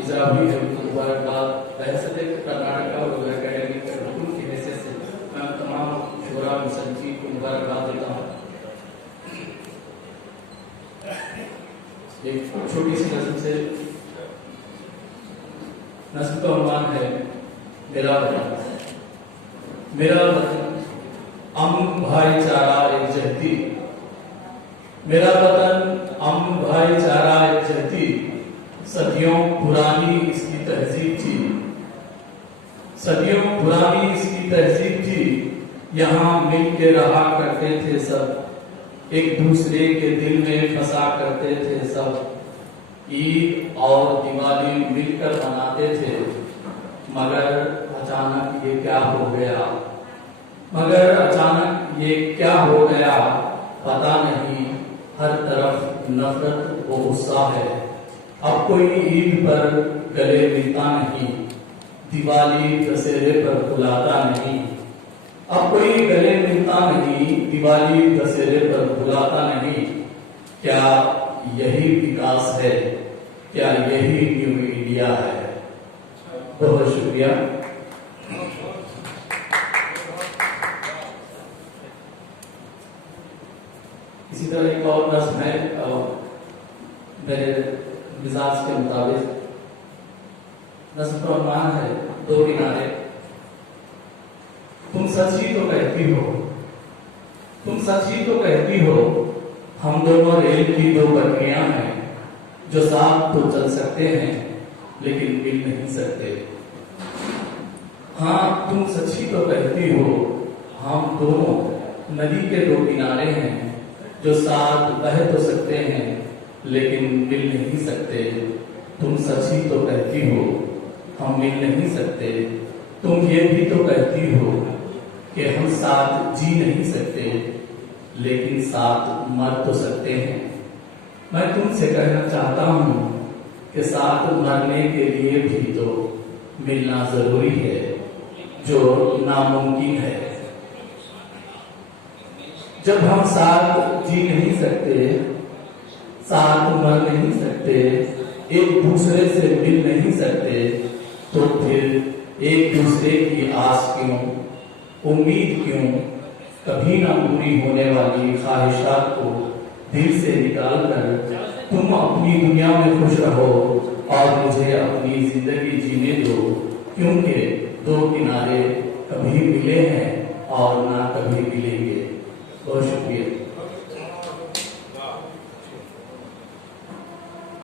इजरा हुई है उनको मुबारकबाद। बहसत कर्नाटका उर्दू एकेडमी के रुकन की हैसियत से मैं तमाम शुरा मुसन्निफीन को मुबारकबाद देता हूँ। एक छोटी सी नज़म से, नज़म का उन्वान है मेरा वतन। मेरा वतन अमन भाईचारा एकजहती, मेरा वतन अमन भाईचारा एकजहती, सदियों पुरानी इसकी तहजीब थी, सदियों पुरानी इसकी तहजीब थी। यहाँ मिल के रहा करते थे सब, एक दूसरे के दिल में फंसा करते थे सब। ईद और दिवाली मिलकर मनाते थे, मगर अचानक ये क्या हो गया, मगर अचानक ये क्या हो गया पता नहीं। हर तरफ नफरत व गुस्सा है, अब कोई ईद पर गले मिलता नहीं, दिवाली दशहरे पर बुलाता नहीं। अब कोई गले मिलता नहीं, दिवाली दशहरे पर बुलाता नहीं। क्या यही विकास है, क्या यही न्यू इंडिया है? बहुत शुक्रिया। इसी तरह एक और नज़्म है मेरे मिजाज के मुताबिक। नज़्म का उन्वान है दो किनारे। तुम सच ही तो कहती हो, तुम सच ही तो कहती हो, हम दोनों रेल की दो पटरियां हैं, जो साथ तो चल सकते हैं लेकिन मिल नहीं सकते। हाँ तुम सच ही तो कहती हो, हम दोनों नदी के दो किनारे हैं, जो साथ बह तो सकते हैं लेकिन मिल नहीं सकते। तुम सच ही तो कहती हो, हम मिल नहीं सकते। तुम ये भी तो कहती हो कि हम साथ जी नहीं सकते, लेकिन साथ मर तो सकते हैं। मैं तुमसे कहना चाहता हूँ कि साथ मरने के लिए भी तो मिलना जरूरी है, जो नामुमकिन है। जब हम साथ जी नहीं सकते, साथ मर नहीं सकते, एक दूसरे से मिल नहीं सकते, तो फिर एक दूसरे की आस क्यों, उम्मीद क्यों? कभी ना पूरी होने वाली ख्वाहिशात को दिल से निकाल कर तुम अपनी दुनिया में खुश रहो और मुझे अपनी जिंदगी जीने दो, क्योंकि दो किनारे कभी मिले हैं और ना कभी मिलेंगे। बहुत शुक्रिया।